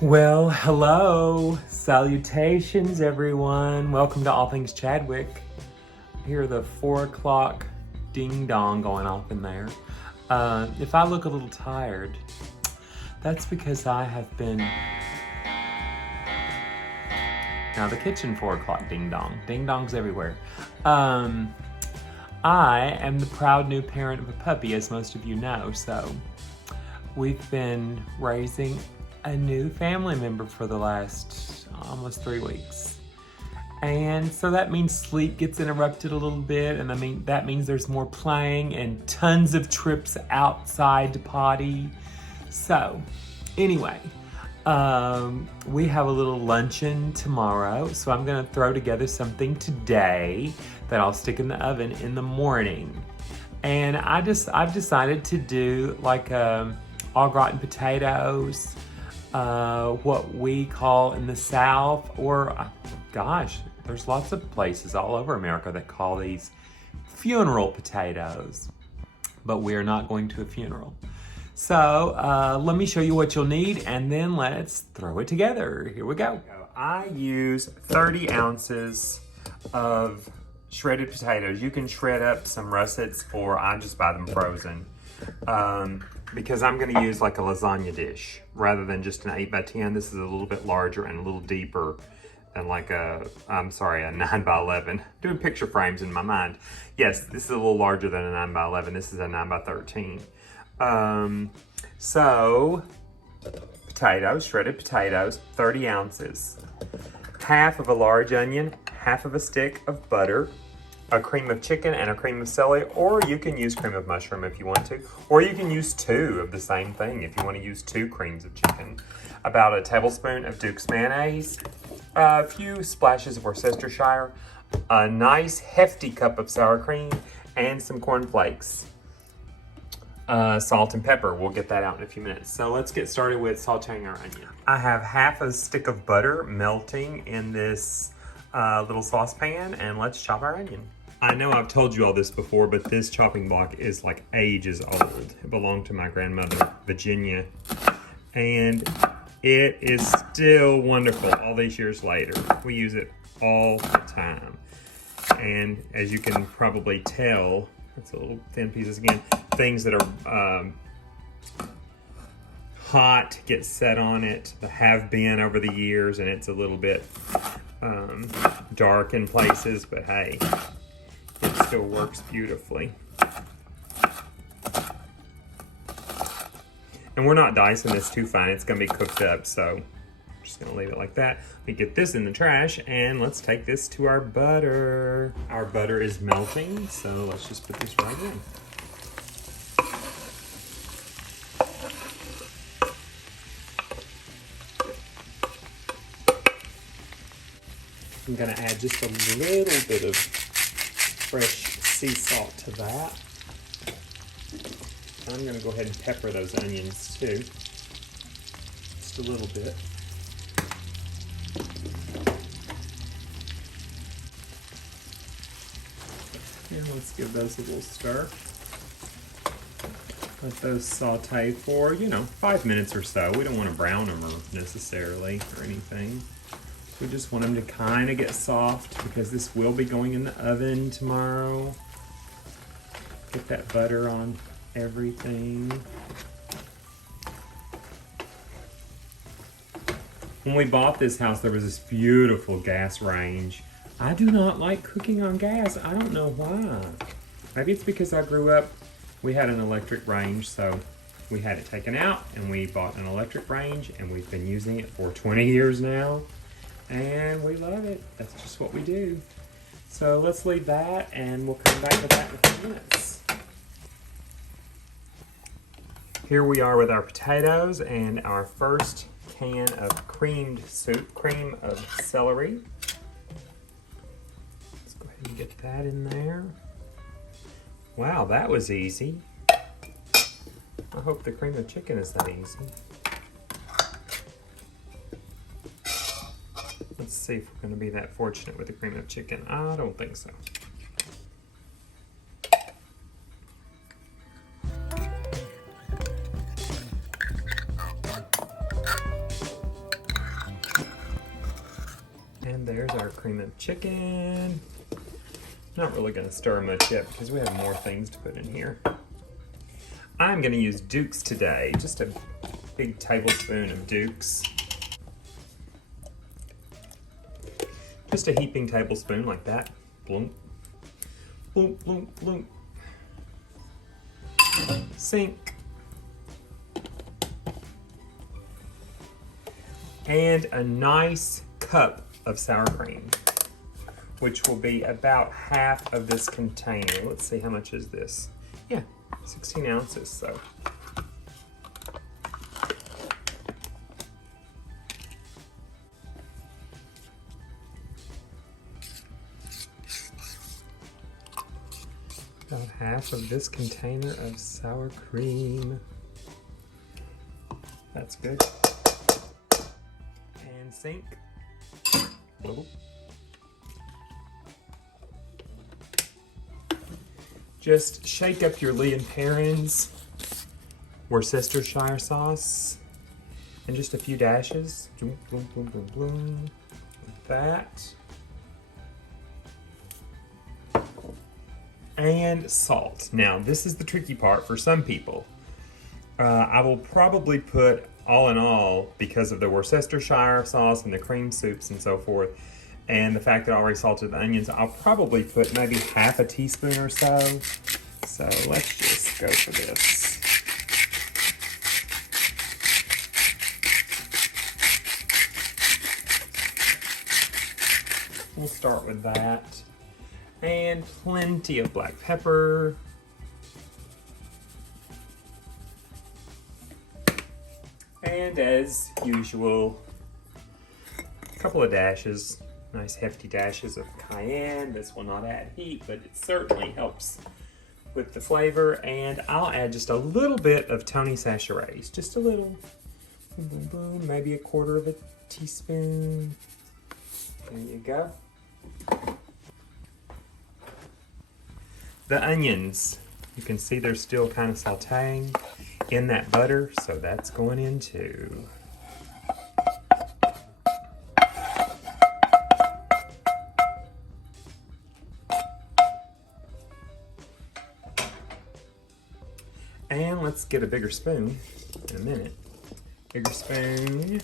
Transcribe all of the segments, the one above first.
Well, hello. Salutations, everyone. Welcome to All Things Chadwick. I hear the 4 o'clock ding dong going off in there. If I look a little tired, that's because I have been... Now the kitchen 4 o'clock ding dong. Ding dongs everywhere. I am the proud new parent of a puppy, as most of you know, so we've been raising a new family member for the last almost 3 weeks. And so that means sleep gets interrupted a little bit, and that means there's more playing and tons of trips outside to potty. So anyway, we have a little luncheon tomorrow, so I'm gonna throw together something today that I'll stick in the oven in the morning. And I've decided to do like au gratin potatoes, what we call in the South, or gosh, there's lots of places all over America that call these funeral potatoes, but we're not going to a funeral. So let me show you what you'll need, and then let's throw it together. Here we go. I use 30 ounces of shredded potatoes. You can shred up some russets, or I just buy them frozen. Because I'm going to use like a lasagna dish rather than just an 8x10. This is a little bit larger and a little deeper than like a 9x11. Doing picture frames in my mind. Yes, this is a little larger than a 9x11. This is a 9x13. So, potatoes, shredded potatoes, 30 ounces. Half of a large onion, half of a stick of butter, a cream of chicken and a cream of celery, or you can use cream of mushroom if you want to, or you can use 2 of the same thing if you want to use 2 creams of chicken. About a tablespoon of Duke's mayonnaise, a few splashes of Worcestershire, a nice hefty cup of sour cream, and some corn flakes. Salt and pepper. We'll get that out in a few minutes. So let's get started with sauteing our onion. I have half a stick of butter melting in this little saucepan, and let's chop our onion. I know I've told you all this before, but this chopping block is like ages old. It belonged to my grandmother, Virginia, and it is still wonderful all these years later. We use it all the time. And as you can probably tell, it's a little thin pieces again, things that are hot get set on it, that have been over the years, and it's a little bit dark in places, but hey, it still works beautifully. And we're not dicing this too fine, it's gonna be cooked up, so I'm just gonna leave it like that. We get this in the trash, and let's take this to our butter. Our butter is melting, so let's just put this right in. I'm gonna add just a little bit of fresh sea salt to that. I'm gonna go ahead and pepper those onions too. Just a little bit. And let's give those a little stir. Let those saute for, 5 minutes or so. We don't want to brown them necessarily or anything. We just want them to kind of get soft because this will be going in the oven tomorrow. Get that butter on everything. When we bought this house, there was this beautiful gas range. I do not like cooking on gas. I don't know why. Maybe it's because I grew up, we had an electric range, so we had it taken out and we bought an electric range, and we've been using it for 20 years now. And we love it. That's just what we do. So let's leave that, and we'll come back to that in a few minutes. Here we are with our potatoes and our first can of creamed soup, cream of celery. Let's go ahead and get that in there. Wow, that was easy. I hope the cream of chicken is that easy. Let's see if we're going to be that fortunate with the cream of chicken. I don't think so. And there's our cream of chicken. Not really gonna stir much yet because we have more things to put in here. I'm gonna use Duke's today, just a big tablespoon of Duke's. Just a heaping tablespoon like that. Bloom, bloom, bloom, bloom. Sink. And a nice cup of sour cream, which will be about half of this container. Let's see, how much is this? Yeah, 16 ounces, so. About half of this container of sour cream. That's good. And sink. Oh. Just shake up your Lee & Perrins Worcestershire sauce and just a few dashes. Boom, boom, boom, boom, boom. Like that. And salt. Now, this is the tricky part for some people. I will probably put, all in all, because of the Worcestershire sauce and the cream soups and so forth, and the fact that I already salted the onions, I'll probably put maybe half a teaspoon or so. So let's just go for this. We'll start with that. And plenty of black pepper. And as usual, a couple of dashes, nice hefty dashes of cayenne. This will not add heat, but it certainly helps with the flavor. And I'll add just a little bit of Tony Chachere's, just a little, boom, boom, boom, maybe a quarter of a teaspoon. There you go. The onions, you can see they're still kind of sauteing in that butter, so that's going in too. And let's get a bigger spoon in a minute. Bigger spoon.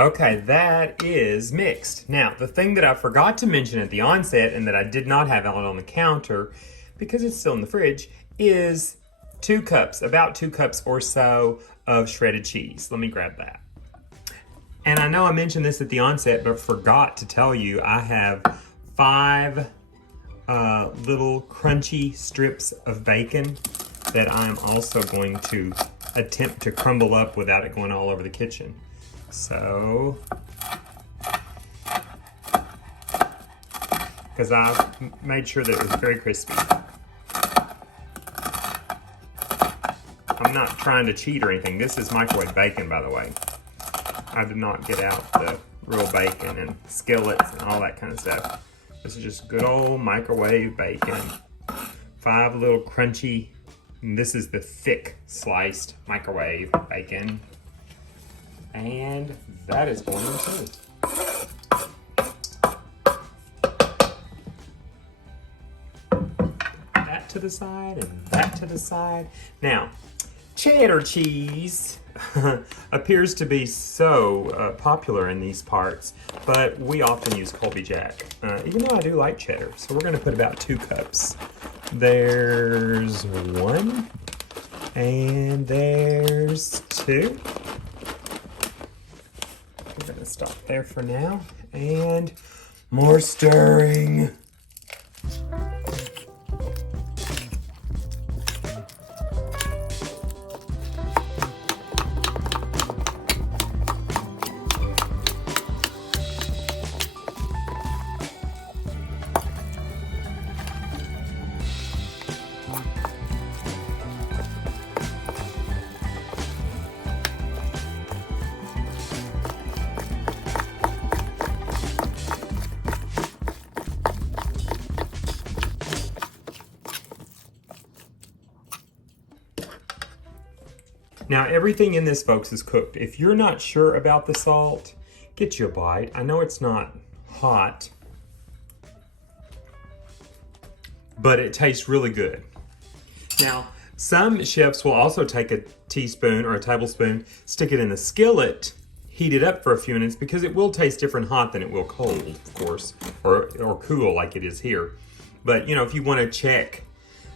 Okay, that is mixed. Now, the thing that I forgot to mention at the onset and that I did not have out on the counter, because it's still in the fridge, is 2 cups, about 2 cups or so of shredded cheese. Let me grab that. And I know I mentioned this at the onset, but forgot to tell you, I have 5 little crunchy strips of bacon that I'm also going to attempt to crumble up without it going all over the kitchen. So, because I made sure that it was very crispy. I'm not trying to cheat or anything. This is microwave bacon, by the way. I did not get out the real bacon and skillets and all that kind of stuff. This is just good old microwave bacon. 5 little crunchy, and this is the thick sliced microwave bacon. And that is going in too. That to the side and that to the side. Now, cheddar cheese appears to be so popular in these parts, but we often use Colby Jack, even though I do like cheddar. So we're gonna put about 2 cups. There's 1, and there's 2. We're gonna stop there for now, and more stirring. Now everything in this, folks, is cooked. If you're not sure about the salt, get you a bite. I know it's not hot, but it tastes really good. Now, some chefs will also take a teaspoon or a tablespoon, stick it in the skillet, heat it up for a few minutes, because it will taste different hot than it will cold, of course, or cool like it is here. But, you know, if you want to check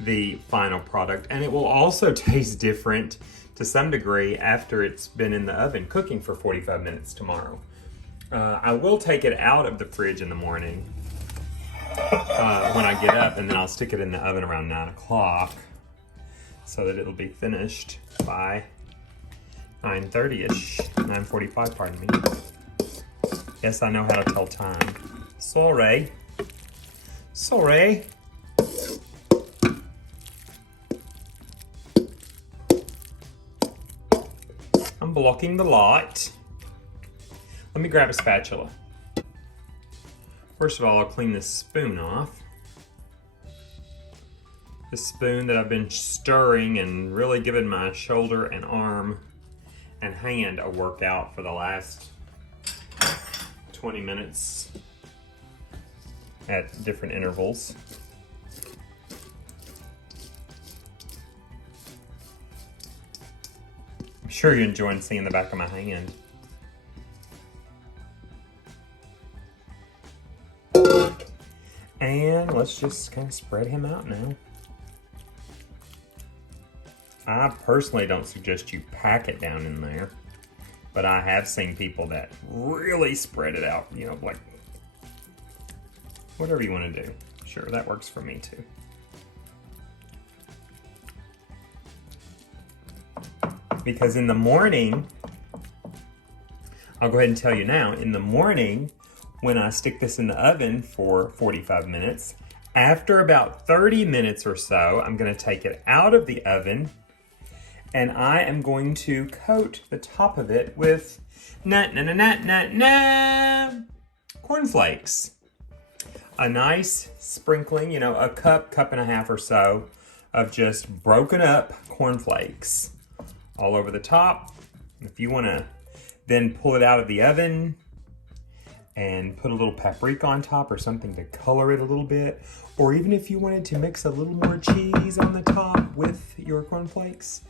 the final product, and it will also taste different to some degree after it's been in the oven cooking for 45 minutes tomorrow. I will take it out of the fridge in the morning when I get up, and then I'll stick it in the oven around 9 o'clock so that it'll be finished by 9:30ish, 9:45, pardon me. Yes, I know how to tell time. Sorry. Sorry. I'm blocking the light. Let me grab a spatula. First of all, I'll clean this spoon off. This spoon that I've been stirring and really giving my shoulder and arm and hand a workout for the last 20 minutes at different intervals. I'm sure you're enjoying seeing the back of my hand. And let's just kind of spread him out now. I personally don't suggest you pack it down in there, but I have seen people that really spread it out, you know, like whatever you want to do. Sure, that works for me too. Because in the morning, I'll go ahead and tell you now, in the morning, when I stick this in the oven for 45 minutes, after about 30 minutes or so, I'm going to take it out of the oven, and I am going to coat the top of it with cornflakes. A nice sprinkling, you know, a cup and a half or so of just broken up cornflakes all over the top. If you want to then pull it out of the oven and put a little paprika on top or something to color it a little bit, or even if you wanted to mix a little more cheese on the top with your cornflakes.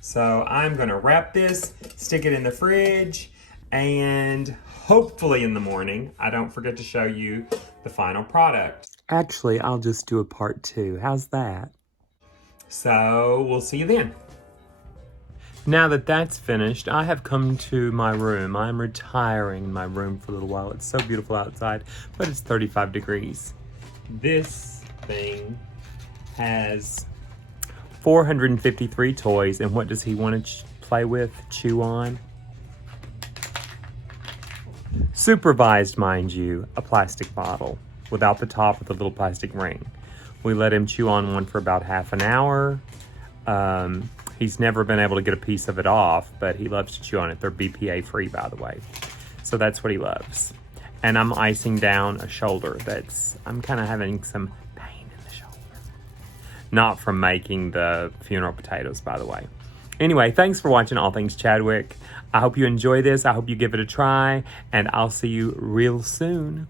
So I'm gonna wrap this, stick it in the fridge, and hopefully in the morning, I don't forget to show you the final product. Actually, I'll just do a part 2. How's that? So we'll see you then. Now that that's finished, I have come to my room. I'm retiring in my room for a little while. It's so beautiful outside, but it's 35 degrees. This thing has 453 toys, and what does he want to play with, chew on? Supervised, mind you, a plastic bottle without the top with a little plastic ring. We let him chew on one for about half an hour. He's never been able to get a piece of it off, but he loves to chew on it. They're BPA free, by the way. So that's what he loves. And I'm icing down a shoulder I'm kind of having some pain in the shoulder. Not from making the funeral potatoes, by the way. Anyway, thanks for watching All Things Chadwick. I hope you enjoy this. I hope you give it a try, and I'll see you real soon.